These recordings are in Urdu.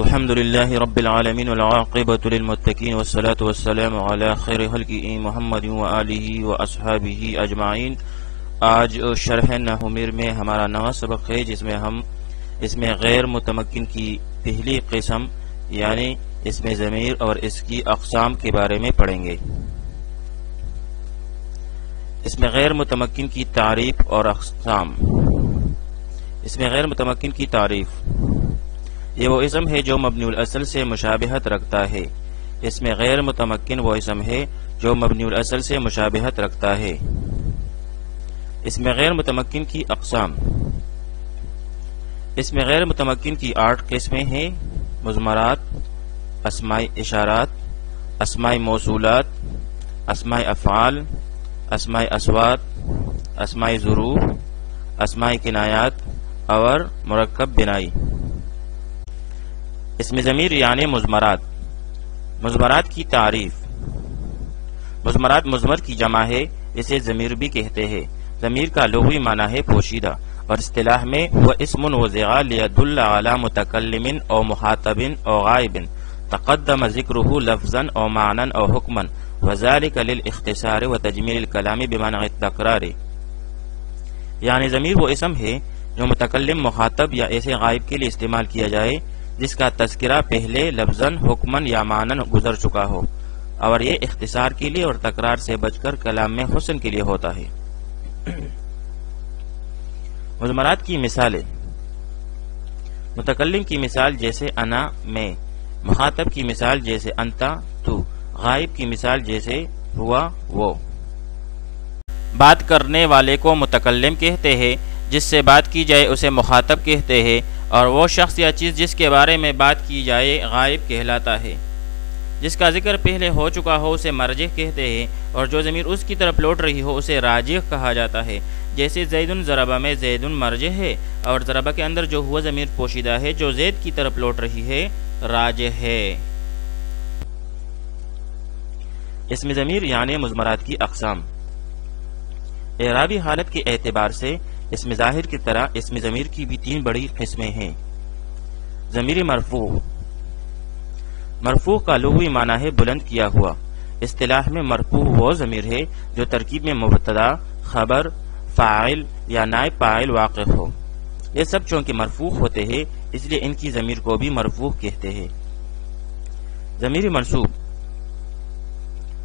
الحمد لله رب العالمين والعاقبة للمتقين والصلاة والسلام على خير خلقه محمد وآله وأصحابه أجمعين۔ آج شرح نحومیر میں ہمارا نیا سبق ہے جس میں ہم اس میں غیر متمکن کی پہلی قسم یعنی اس میں ضمیر اور اس کی اقسام کے بارے میں پڑھیں گے۔ اس میں غیر متمکن کی تعریف اور اقسام۔ اس میں غیر متمکن کی تعریف، یہ وہ اسم ہے جو مبنی الاصل سے مشابہت رکھتا ہے۔ اس میں غیر متمکن وہ اسم ہے جو مبنی الاصل سے مشابہت رکھتا ہے۔ اس میں غیر متمکن کی اقسام، اس میں غیر متمکن کی 8 قسمیں ہیں: مضمرات، اسماء اشارات، اسماء موصولات، اسماء افعال، اسماء اصوات، اسماء ظروف، اسماء کنایات اور مرکب بنائی۔ اس میں ضمیر یعنی مضمرات۔ مضمرات کی تعریف، مضمرات مضمر کی جمع ہے، اسے ضمیر بھی کہتے ہیں۔ ضمیر کا لغوی معنی ہے پوشیدہ، اور اصطلاح میں وہ اسم وضع لیدل علی متکلم او مخاطب او غائب تقدم ذکرہ لفظا او معنی او حکما وذلک للاختصار وتجمیل الکلام بمنع التکرار۔ یعنی ضمیر وہ اسم ہے جو متکلم، مخاطب یا ایسے غائب کے لیے استعمال کیا جائے جس کا تذکرہ پہلے لفظاً، حکماً یا معناً گزر چکا ہو، اور یہ اختصار کے لیے اور تکرار سے بچ کر کلام میں حسن کے لیے ہوتا ہے۔ مضمرات کی مثالیں: متکلم کی مثال جیسے انا، میں، مخاطب کی مثال جیسے انتا، تو، غائب کی مثال جیسے ہوا، وہ۔ بات کرنے والے کو متکلم کہتے ہیں، جس سے بات کی جائے اسے مخاطب کہتے ہیں، اور وہ شخص یا چیز جس کے بارے میں بات کی جائے غائب کہلاتا ہے۔ جس کا ذکر پہلے ہو چکا ہو اسے مرجع کہتے ہیں، اور جو ضمیر اس کی طرف لوٹ رہی ہو اسے راجع کہا جاتا ہے۔ جیسے زید ضربہ میں زید مرجع ہے، اور ضربہ کے اندر جو ہوا ضمیر پوشیدہ ہے جو زید کی طرف لوٹ رہی ہے راجع ہے۔ اس میں ضمیر یعنی مضمرات کی اقسام۔ اعرابی حالت کے اعتبار سے اسم ظاہر کی طرح اسم ضمیر کی بھی 3 بڑی قسمیں ہیں۔ ضمیر مرفوع، مرفوع کا لغوی معنی ہے بلند کیا ہوا۔ اصطلاح میں مرفوع وہ ضمیر ہے جو ترکیب میں مبتدا، خبر، فاعل یا نائب فاعل واقع ہو۔ یہ سب چونکہ مرفوع ہوتے ہیں اس لیے ان کی ضمیر کو بھی مرفوع کہتے ہیں۔ ضمیر منصوب،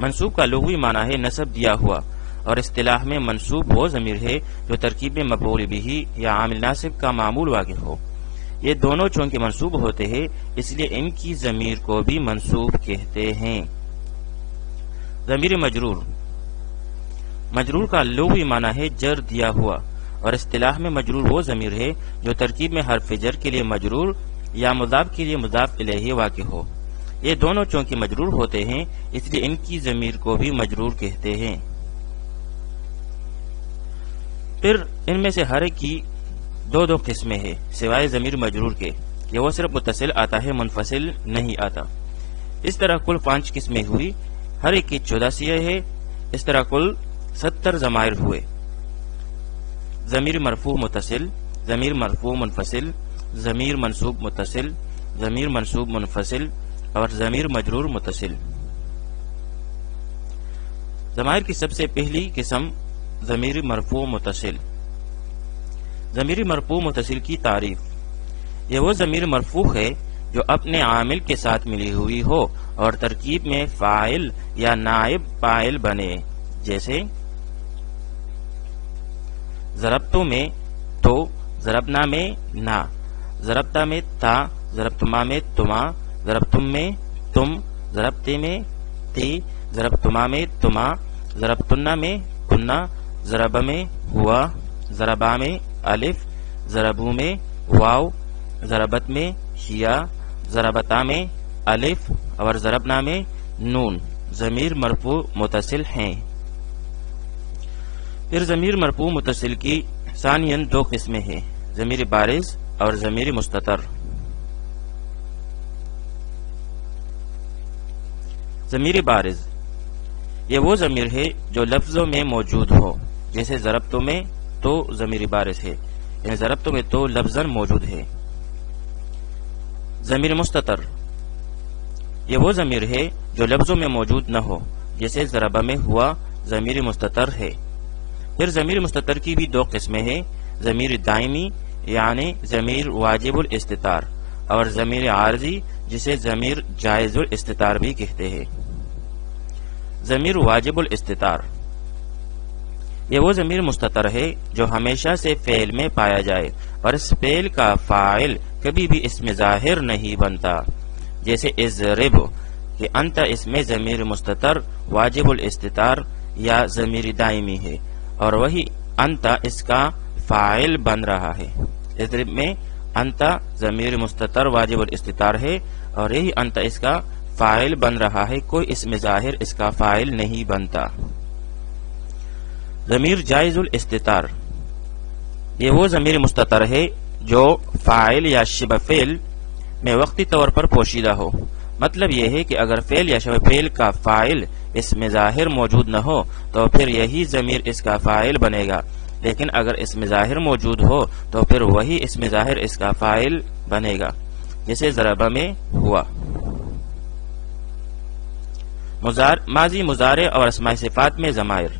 منصوب کا لغوی معنی ہے نسب دیا ہوا، اور اصطلاح میں منصوب وہ ضمیر ہے جو ترکیب میں مفعول بہ یا عامل ناصب کا معمول واقع ہو۔ یہ دونوں چونکہ منصوب ہوتے ہیں اس لیے ان کی ضمیر کو بھی منصوب کہتے ہیں۔ ضمیر مجرور، مجرور کا لغوی معنی ہے جر دیا ہوا، اور اصطلاح میں مجرور وہ ضمیر ہے جو ترکیب میں حرف جر کے لیے مجرور یا مضاف کے لیے مضاف الیہ واقع ہو۔ یہ دونوں چونکہ مجرور ہوتے ہیں اس لیے ان کی ضمیر کو بھی مجرور کہتے ہیں۔ پھر ان میں سے ہر ایک کی 2 قسمیں ہیں سوائے ضمیر مجرور کے کہ وہ صرف متصل آتا ہے، منفصل نہیں آتا۔ اس طرح کل 5 قسمیں ہوئی، ہر ایک کی 14 صیغے ہے۔ اس طرح کل 70 ضمائر ہوئے: ضمیر مرفوع متصل، ضمیر مرفوع منفصل، ضمیر منصوب متصل، ضمیر منصوب منفصل اور ضمیر مجرور متصل۔ ضمائر کی سب سے پہلی قسم ضمیر مرفوع متصل۔ ضمیر مرفوع متصل کی تعریف، یہ وہ ضمیر مرفوع ہے جو اپنے عامل کے ساتھ ملی ہوئی ہو اور ترکیب میں فاعل یا نائب فاعل بنے، جیسے ضربتو میں تو، ضربنا میں نا، ضربتا میں تا، ضربتما میں تما، ضربتم میں تم، ضربتے میں تی، ضربتما میں تما، ضربتنا میں کننا، ضرب میں ہوا، ضربا میں الف، ضربو میں واو، ضربت میں ہیا، ضربتا میں الف اور ضربنا میں نون ضمیر مرفوع متصل ہیں۔ پھر ضمیر مرفوع متصل کی ثانیاً 2 قسمیں ہیں: ضمیر بارز اور ضمیر مستتر۔ ضمیر بارز، یہ وہ ضمیر ہے جو لفظوں میں موجود ہو، جیسے ضربتو میں تو ضمیر بارز ہے، یعنی ضربتو میں تو لفظاً موجود ہے۔ ضمیر مستتر، یہ وہ ضمیر ہے جو لفظوں میں موجود نہ ہو، جیسے ضرب میں ہوا ضمیر مستتر ہے۔ پھر ضمیر مستتر کی بھی دو قسمیں ہیں، ضمیر دائمی یعنی ضمیر واجب الاستتار، اور ضمیر عارضی جسے ضمیر جائز الاستتار بھی کہتے ہیں۔ ضمیر واجب الاستتار، یہ وہ ضمیر مستتر ہے جو ہمیشہ سے فعل میں پایا جائے اور اس فعل کا فاعل کبھی بھی اس میں ظاہر نہیں بنتا، جیسے اضرب کہ انت اس میں ضمیر مستتر واجب الاستتار یا ضمیر دائمی ہے، اور وہی انت اس کا فاعل بن رہا ہے۔ اضرب میں انت ضمیر مستتر واجب الاستتار ہے اور یہی انت اس کا فاعل بن رہا ہے، کوئی اس میں ظاہر اس کا فاعل نہیں بنتا۔ ضمیر جائز الاستتار، یہ وہ ضمیر مستتر ہے جو فاعل یا شبہ فعل میں وقتی طور پر پوشیدہ ہو۔ مطلب یہ ہے کہ اگر فعل یا شبہ فعل کا فاعل اس میں ظاہر موجود نہ ہو تو پھر یہی ضمیر اس کا فاعل بنے گا، لیکن اگر اس میں ظاہر موجود ہو تو پھر وہی اس میں ظاہر اس کا فاعل بنے گا، جیسے ضربہ میں ہوا۔ ماضی، مضارع اور اسماء صفات میں ضمائر۔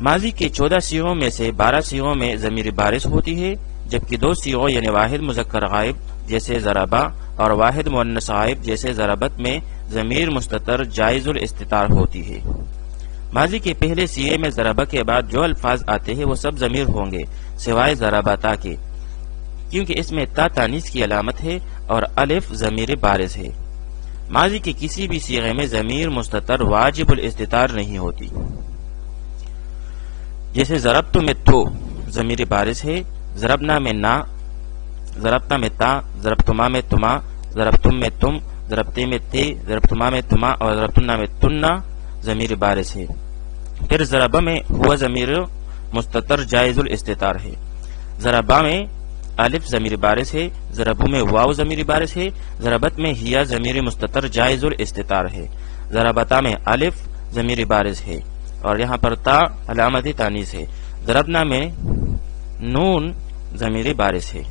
ماضی کے 14 صیغوں میں سے 12 صیغوں میں ضمیر بارز ہوتی ہے، جبکہ 2 صیغوں یعنی واحد مذکر غائب جیسے ضربہ اور واحد مؤنث غائب جیسے ضربت میں ضمیر مستتر جائز الاستتار ہوتی ہے۔ ماضی کے پہلے صیغے میں ضربہ کے بعد جو الفاظ آتے ہیں وہ سب ضمیر ہوں گے سوائے ضربہ تا کے، کیونکہ اس میں تا تانیث کی علامت ہے اور الف ضمیر بارز ہے۔ ماضی کے کسی بھی صیغے میں ضمیر مستتر واجب الاستتار نہیں ہوتی، جیسے ضربت میں تو ضمیر بارز ہے، ضربنا میں نا، ضربتا میں تا، ضربتما میں تما، ضربتم میں تم، ضربتے میں تے، ضربتما میں تما اور ضربتنا میں تننا ضمیر بارز ہے۔ پھر ضربہ میں ہوا ضمیر مستتر جائز الاستتار ہے، ضربہ میں الف ضمیر بارز ہے، ضربو میں واو ضمیر بارز ہے، ضربت میں ہیا ضمیر مستتر جائز الاستتار ہے، ضربتا میں الف ضمیر بارز ہے اور یہاں پر تا علامت تانیث ہے، ضربنا میں نون ضمیر بارز ہے۔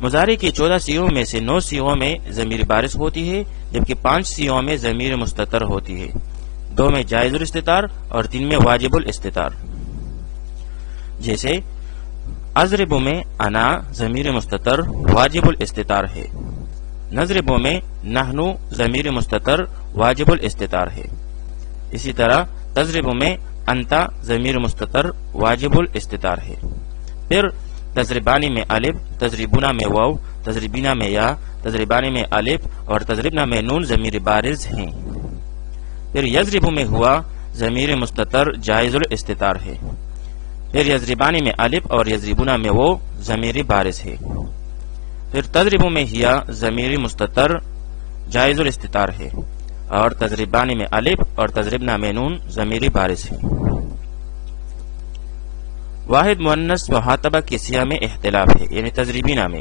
مضارع کے 14 صیغوں میں سے 9 صیغوں میں ضمیر بارز ہوتی ہے، جبکہ 5 صیغوں میں ضمیر مستتر ہوتی ہے، 2 میں جائز الاستتار اور 3 میں واجب الاستتار، جیسے اضرب میں انا ضمیر مستتر واجب الاستتار ہے، نضرب میں نحنو ضمیر مستتر واجب الاستتار ہے، اسی طرح تضرب میں انتا ضمیر مستتر واجب الاستتار ہے۔ پھر تضربانی میں الف، تضربنا میں واو، تضربینا میں یا، تضربانی میں الف اور تضربنا میں نون ضمیر بارز ہیں۔ پھر یضرب میں ہوا ضمیر مستتر جائز الاستتار ہے، پھر یضربانی میں الف اور یضربنا میں وہ ضمیر بارز ہے، پھر تضرب میں ہیا ضمیر مستتر جائز الاستتار ہے اور تضربانی میں الف اور تضربنا میں نون ضمیر بارز ہے۔ واحد مؤنث مخاطبہ کے سیاق میں اختلاف ہے، یعنی تضریبینہ میں۔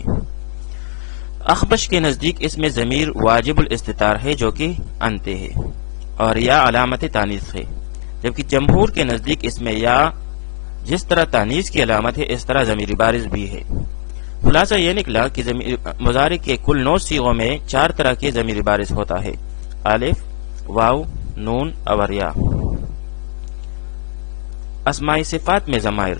اخبش کے نزدیک اس میں ضمیر واجب الاستتار ہے جو کہ انتے ہے اور یا علامت تانیث ہے، جبکہ جمہور کے نزدیک اس میں یا جس طرح تانیث کی علامت ہے اس طرح ضمیر بارز بھی ہے۔ خلاصہ یہ نکلا کہ مضارع کے کل 9 صیغوں میں 4 طرح کے ضمیر بارز ہوتا ہے، الف، واو، نون اور یا۔ اسماء صفات میں ضمائر۔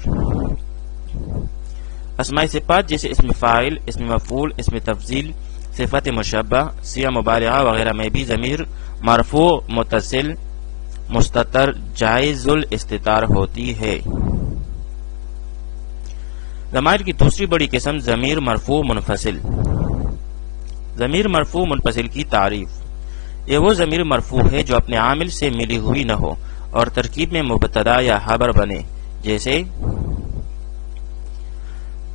اسماء صفات جیسے اسم فاعل، اسم مفعول، اسم تفضیل، صفت مشبہ، صیغہ مبالغہ وغیرہ میں بھی ضمیر مرفوع، متصل، مستتر جائز الاستتار ہوتی ہے۔ ضمائر کی دوسری بڑی قسم ضمیر مرفوع منفصل۔ ضمیر مرفوع منفصل کی تعریف، یہ وہ ضمیر مرفوع ہے جو اپنے عامل سے ملی ہوئی نہ ہو اور ترکیب میں مبتدا یا خبر بنے، جیسے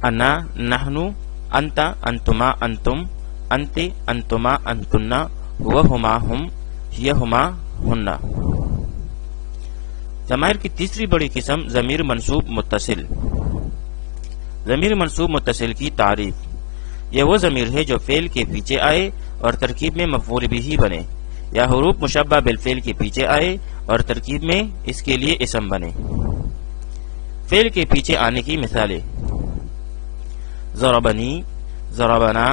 انا، نحنو، انتا، انتما، انتم، انتے، انتما، انتنا، وہ ہما، ہم، یہ ہما، ہننا۔ ضمائر کی تیسری بڑی قسم ضمیر منصوب متصل۔ ضمیر منصوب متصل کی تعریف، یہ وہ ضمیر ہے جو فعل کے پیچھے آئے اور ترکیب میں مفعول بھی بنے، یا حروف مشبہ بالفعل کے پیچھے آئے اور ترکیب میں اس کے لیے اسم بنے۔ فعل کے پیچھے آنے کی مثالیں: ضربنی، ضربنا،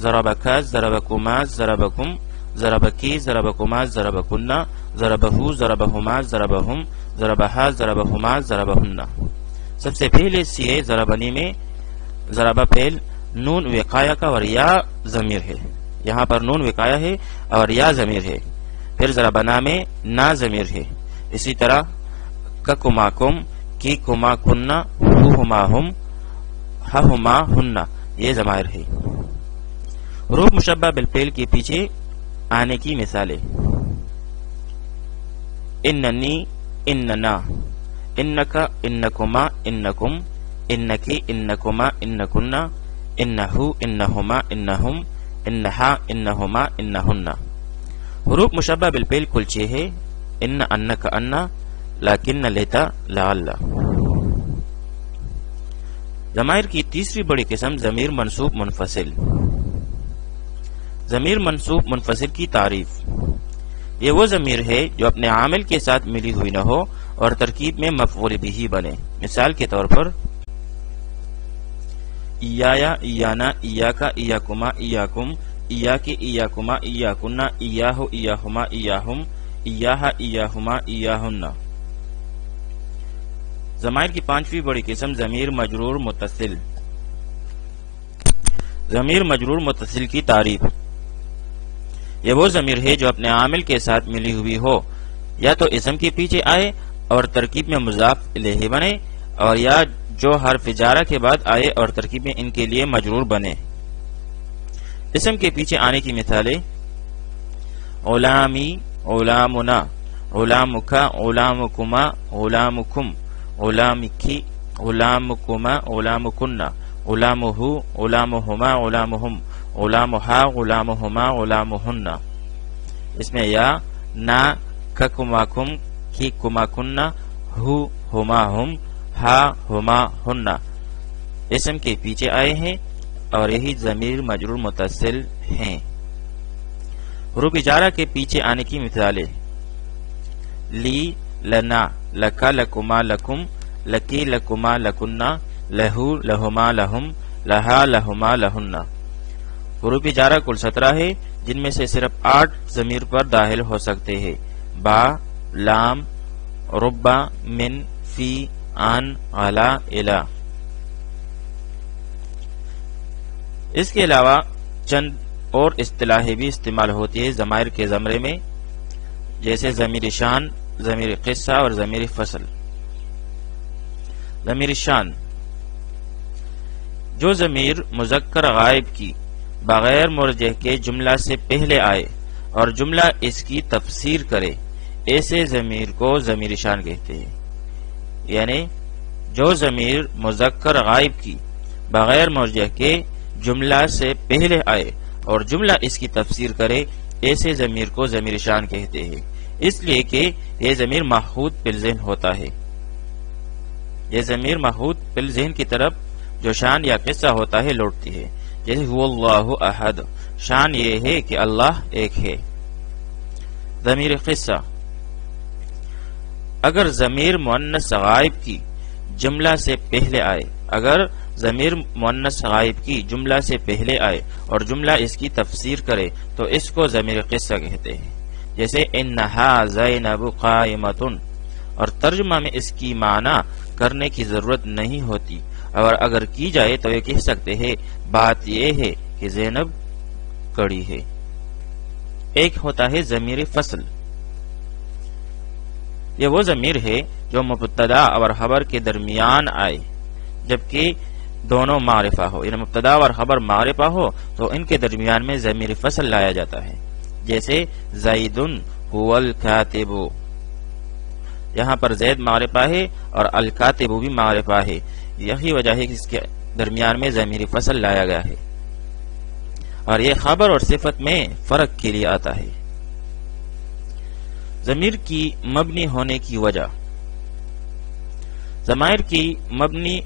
ضربک، ضربکما، ضربکم، ضربکی، ضربکما، ضربکنا، ضربہو، ضربہما، ضربہم، ضربہا، ضربہما، ضربہن۔ سب سے پہلے سیئے ضربنی میں ضربہ فعل نون وقایہ کا اور یا ضمیر ہے، یہاں پر نون وقایہ ہے اور یا ضمیر ہے۔ پھر ضربنا میں نا ضمیر ہے۔ اسی طرح ککما کم، کی کما کننا، ہما ہم، ہما ہننا، یہ ضمائر ہے۔ حروف مشبہ بالفعل کے پیچھے آنے کی مثالیں: اننی، اننا، انکا، انکما، انکم، انکی، انکما، انکننا، انہو، انہما، انہم، انہا، انہما، انہن۔ حروف مشبہ بالفعل کل 6 ہے: ان، انک، انا، لیکن، لیتا، لعل۔ ضمائر کی تیسری بڑی قسم ضمیر منصوب منفصل۔ ضمیر منصوب منفصل کی تعریف: یہ وہ ضمیر ہے جو اپنے عامل کے ساتھ ملی ہوئی نہ ہو اور ترکیب میں مفعول بہ بنے۔ مثال کے طور پر ایایا، ایانا، ایاکا، ایاکما، ایاکم، ایاکی، ایاکما، ایاکننا، ایاہو، ایاہما، ایاہم، ایاہا، ایاہما، ایاہن۔ ضمائر کی پانچویں بڑی قسم ضمیر مجرور متصل۔ ضمیر مجرور متصل کی تعریف: یہ وہ ضمیر ہے جو اپنے عامل کے ساتھ ملی ہوئی ہو، یا تو اسم کے پیچھے آئے اور ترکیب میں مضاف الیہ بنے، اور یا جو حرف جارہ کے بعد آئے اور ترکیب میں ان کے لیے مجرور بنے۔ اسم کے پیچھے آنے کی مثالیں: غلامی، غلامنا، غلامکا، غلامکما، غلامکم، غلامکی، غلامکما، غلامکننا، غلامہو، غلامہما، غلامہم، غلامہا، غلامہما، غلامہن۔ اس میں یا، نا، ککماکم، کی کماکننا، ہو، ہما ہم، ہا، ہما ہن اسم کے پیچھے آئے ہیں اور یہی ضمیر مجرور متصل ہیں۔ حروف جارہ کے پیچھے آنے کی مثالیں: لی، لنا، لکا، لکما، لکم، لکی، لکما، لکننا، لہو، لہما، لہم، لہا، لہما، لہن۔ حروف جارہ کل 17 ہے، جن میں سے صرف 8 ضمیر پر داخل ہو سکتے ہیں: با، لام، ربا، من، فی، عن، علا، الا۔ اس کے علاوہ چند اور اصطلاحیں بھی استعمال ہوتی ہے ضمائر کے زمرے میں، جیسے ضمیر شان، ضمیر قصہ اور ضمیر فصل۔ ضمیر شان: جو ضمیر مذکر غائب کی بغیر مرجع کے جملہ سے پہلے آئے اور جملہ اس کی تفسیر کرے، ایسے ضمیر کو ضمیر شان کہتے ہیں۔ یعنی جو ضمیر مذکر غائب کی بغیر مرجع کے جملہ سے پہلے آئے اور جملہ اس کی تفسیر کرے، ایسے ضمیر کو ضمیر شان کہتے ہیں، اس لیے کہ یہ ضمیر ماخوذ بالذہن ہوتا ہے۔ یہ ضمیر ماخوذ بالذہن کی طرف جو شان یا قصہ ہوتا ہے لوٹتی ہے، جیسے هو اللہ احد، شان یہ ہے کہ اللہ ایک ہے۔ ضمیر قصہ: اگر ضمیر مؤنث غائب کی جملہ سے پہلے آئے، اگر ضمیر مؤنث غائب کی جملہ سے پہلے آئے اور جملہ اس کی تفسیر کرے تو اس کو ضمیر قصہ کہتے ہیں، جیسے انہا زینب قائمۃ، اور ترجمہ میں اس کی معنی کرنے کی ضرورت نہیں ہوتی، اور اگر کی جائے تو یہ کہہ سکتے ہیں بات یہ ہے کہ زینب کڑی ہے۔ ایک ہوتا ہے ضمیر فصل: یہ وہ ضمیر ہے جو مبتدا اور خبر کے درمیان آئے جبکہ دونوں معرفہ ہو، یعنی مبتدا اور خبر معرفہ ہو تو ان کے درمیان میں ضمیر فصل لایا جاتا ہے، جیسے زید هو الکاتب، یہاں پر زید معرفہ ہے اور الکاتب بھی معرفہ ہے، یہی وجہ ہے کہ اس کے درمیان میں ضمیر فصل لایا گیا ہے، اور یہ خبر اور صفت میں فرق کے لیے آتا ہے۔ ضمیر کی مبنی ہونے کی وجہ: ضمائر کی مبنی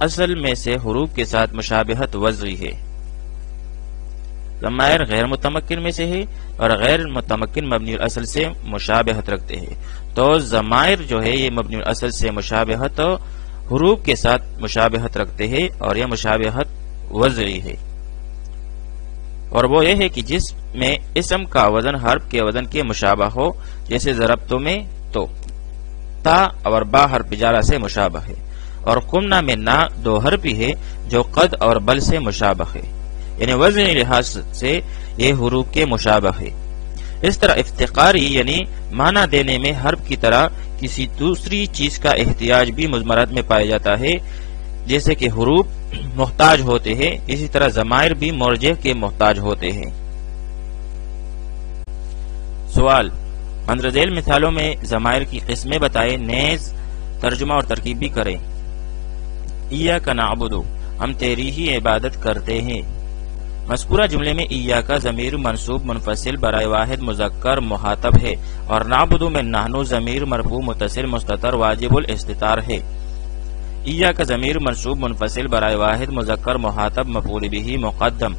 اصل میں سے حروف کے ساتھ مشابہت وضعی ہے۔ ضمائر غیر متمکن میں سے ہے اور غیر متمکن مبنی الاصل سے مشابہت رکھتے ہیں، تو ضمائر جو ہے یہ مبنی الاصل سے مشابہت حروف کے ساتھ مشابہت رکھتے ہیں اور یہ مشابہت وضعی ہے، اور وہ یہ ہے کہ جس میں اسم کا وزن حرف کے وزن کے مشابہ ہو، جیسے ضربتوں میں تو تا اور با حرف جارہ سے مشابہ ہے، اور قمنا میں نا دو حرفی ہے جو قد اور بل سے مشابہ ہے، یعنی وزنی لحاظ سے یہ حروف کے مشابہ ہے۔ اس طرح افتقاری یعنی معنی دینے میں حرف کی طرح کسی دوسری چیز کا احتیاج بھی مضمرات میں پایا جاتا ہے، جیسے کہ حروف محتاج ہوتے ہیں، اسی طرح ضمائر بھی مرجع کے محتاج ہوتے ہیں۔ سوال: مندرجہ ذیل مثالوں میں ضمائر کی قسمیں بتائیں، نیز ترجمہ اور ترکیب بھی کریں۔ ایاک نعبد، ہم تیری ہی عبادت کرتے ہیں۔ مذکورہ جملے میں ایاک ضمیر منصوب منفصل برائے واحد مذکر مخاطب ہے، اور نعبد میں نحن ضمیر مرفوع متصل مستتر واجب الاستتار ہے۔ ایاک ضمیر منصوب منفصل برائے واحد مذکر مخاطب مفعول به مقدم،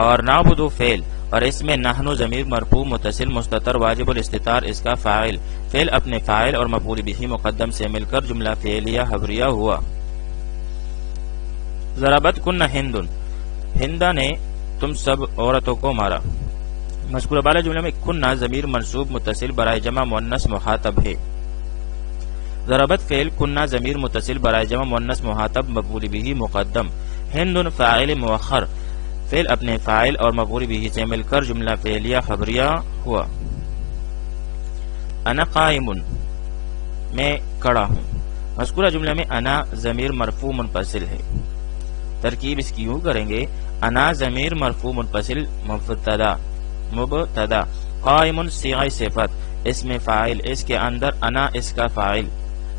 اور نعبد فعل، اور اس میں نحن ضمیر مرفوع متصل مستتر واجب الاستتار اس کا فاعل، فعل اپنے فاعل اور مفعول به مقدم سے مل کر جملہ فعلیہ خبریہ ہوا۔ ضربت کن ہند، ہندہ نے تم سب عورتوں کو مارا۔ مذکورہ بالا جملے میں کنہ ضمیر منصوب متصل برائے جمع مؤنث مخاطب ہے۔ ضربت فعل، کنہ ضمیر متصل برائے جمع مؤنث مخاطب مفعول به مقدم، ہند فاعل مؤخر، فعل اپنے فاعل اور مفعول به سے مل کر جملہ فعلیہ خبریہ ہوا۔ انا قائم، میں کھڑا ہوں۔ مذکورہ جملے میں انا ضمیر مرفوع منفصل ہے۔ ترکیب اس کی یوں کریں گے: انا ضمیر مرفوع منفصل مبتدا، قائم صیغہ صفت، اس میں فاعل، اس کے اندر انا اس کا فاعل،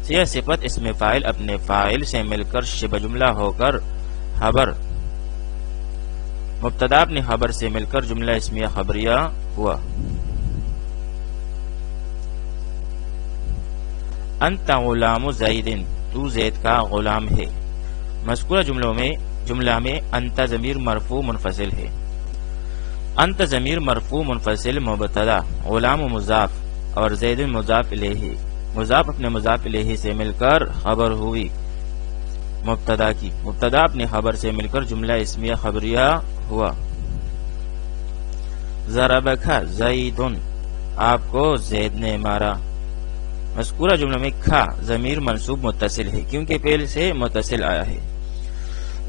صیغہ صفت اس میں فاعل اپنے فاعل سے مل کر شبہ جملہ ہو کر خبر، مبتدا اپنے خبر سے مل کر جملہ اسمیہ خبریہ ہوا۔ انت غلام زید، تو زید کا غلام ہے۔ مذکورہ جملہ میں انت ضمیر مرفوع منفصل ہے۔ انت ضمیر مرفوع منفصل مبتدا، غلام مضاف اور زید مضاف الیہ، مضاف اپنے مضاف الیہ سے مل کر خبر ہوئی مبتدا کی، مبتدا اپنے خبر سے مل کر جملہ اسمیہ خبریہ ہوا۔ ضربک زید، آپ کو زید نے مارا۔ مذکورہ جملہ میں کھا ضمیر منصوب متصل ہے کیونکہ فعل سے متصل آیا ہے۔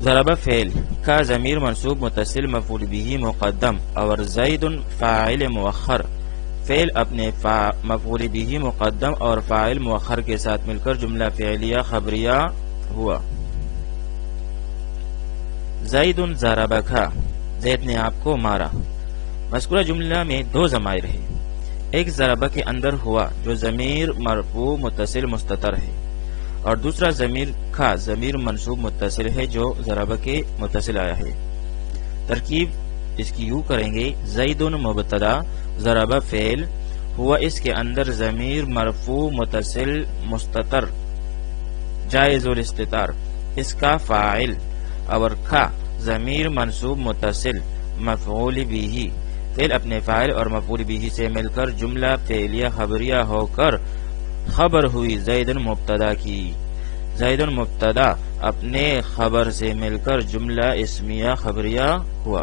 ضرب فعل، کا ضمیر منصوب متصل مفعول به مقدم، اور زید فاعل مؤخر، فعل اپنے مفعول به مقدم اور فاعل مؤخر کے ساتھ مل کر جملہ فعلیہ خبریہ ہوا۔ زید ضربک، زید نے آپ کو مارا۔ مذکورہ جملہ میں دو ضمائر ہیں، ایک ضربہ کے اندر ہوا جو ضمیر مرفوع متصل مستتر ہے، اور دوسرا ضمیر کھا ضمیر منصوب متصل ہے جو ضربہ کے متصل آیا ہے۔ ترکیب اس کی یوں کریں گے: زید مبتدا، ضربہ فعل، ہوا اس کے اندر ضمیر مرفوع متصل مستتر جائز الاستتار اس کا فاعل، اور کھا ضمیر منصوب متصل مفعول به، فعل اپنے فاعل اور مفعول به سے مل کر جملہ فعلیہ خبریہ ہو کر خبر ہوئی زید مبتدا کی۔ زید مبتدا اپنے خبر سے مل کر جملہ اسمیہ خبریہ ہوا۔